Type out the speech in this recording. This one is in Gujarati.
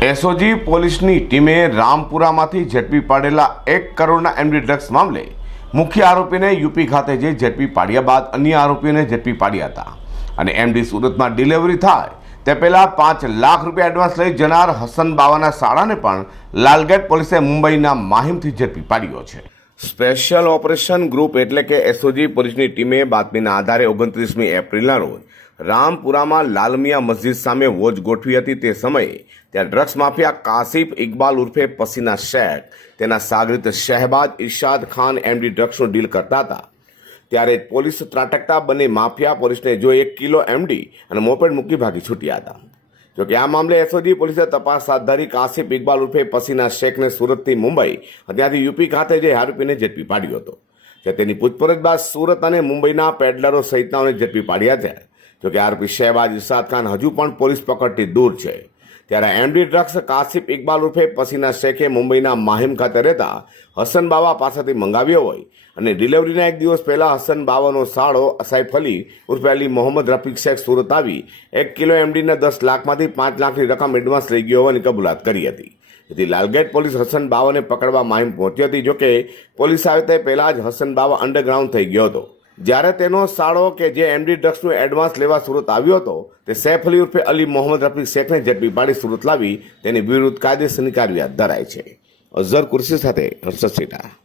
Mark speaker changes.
Speaker 1: એસઓજી પોલીસની ટીમે રામપુરામાંથી ઝડપી પાડેલા એક કરોડના એમડી ડ્રગ્સ મામલે મુખ્ય આરોપીને યુપી ખાતે જે ઝડપી પાડ્યા બાદ અન્ય આરોપીઓને ઝડપી પાડ્યા હતા. અને એમડી સુરતમાં ડિલિવરી થાય તે પહેલાં પાંચ લાખ રૂપિયા એડવાન્સ લઈ જનાર હસન બાવાના શાળાને પણ લાલગેટ પોલીસે મુંબઈના માહિમથી ઝડપી પાડ્યો છે.
Speaker 2: સ્પેશિયલ ઓપરેશન ગ્રુપ એટલે કે એસઓજી પોલીસની ટીમે બાતમીના આધારે ઓગણત્રીસમી એપ્રિલના રોજ રામપુરામાં લાલમિયા મસ્જિદ સામે વોચ ગોઠવી હતી તે સમયે ત્યાં ડ્રગ્સ માફિયા કાસિફ ઇકબાલ ઉર્ફે પસીના શેખ, તેના સાગરિત શહેબાજ ઇરશાદ ખાન એમડી ડ્રગ્સનું ડીલ કરતા હતા. ત્યારે પોલીસ ત્રાટકતા બંને માફિયા પોલીસને જો એક કિલો એમડી અને મોપેડ મૂકી ભાગી છૂટ્યા હતા. જોકે આ મામલે એસઓજી પોલીસે તપાસ હાથ ધરી કાસિફ ઇકબાલ ઉર્ફે પસીના શેખને સુરતથી મુંબઈ અને ત્યાંથી યુપી ખાતે જે આરોપીને ઝડપી પાડ્યો હતો. જે તેની પૂછપરછ બાદ સુરત અને મુંબઈના પેડલરો સહિતનાઓને ઝડપી પાડ્યા છે. જોકે આરોપી શહેબાજ ઇરશાદ ખાન હજુ પણ પોલીસ પકડથી દૂર છે. ત્યારે એમડી ડ્રગ્સ કાસિફ ઇકબાલ ઉર્ફે પસીના શેખે મુંબઈના માહિમ ખાતે રહેતા હસન બાવા પાસેથી મંગાવ્યો હોય અને ડિલિવરીના એક દિવસ પહેલાં હસન બાવાનો સાળો અસાઇફ અલી ઉર્ફે અલી મોહમ્મદ રફીક શેખ સુરત આવી એક કિલો એમડીના દસ લાખમાંથી પાંચ લાખની રકમ એડવાન્સ લઈ ગયો હોવાની કબૂલાત કરી હતી. જેથી લાલગેટ પોલીસ હસન બાવાને પકડવા માહિમ પહોંચી હતી જોકે પોલીસ આવે તે પહેલા જ હસન બાવા અંડરગ્રાઉન્ડ થઈ ગયો હતો. જ્યારે તેનો સાળો કે જે એમડી ડ્રગ્સનું એડવાન્સ લેવા સુરત આવ્યો હતો, તે સૈફ અલી ઉર્ફે અલી મોહમ્મદ રફીક શેખને ઝડપી પાડી સુરત લાવી, તેની વિરુદ્ધ કાયદેસરની કાર્યવાહી ધરાય છે. અઝર કુર્સી સાથે હર્ષદ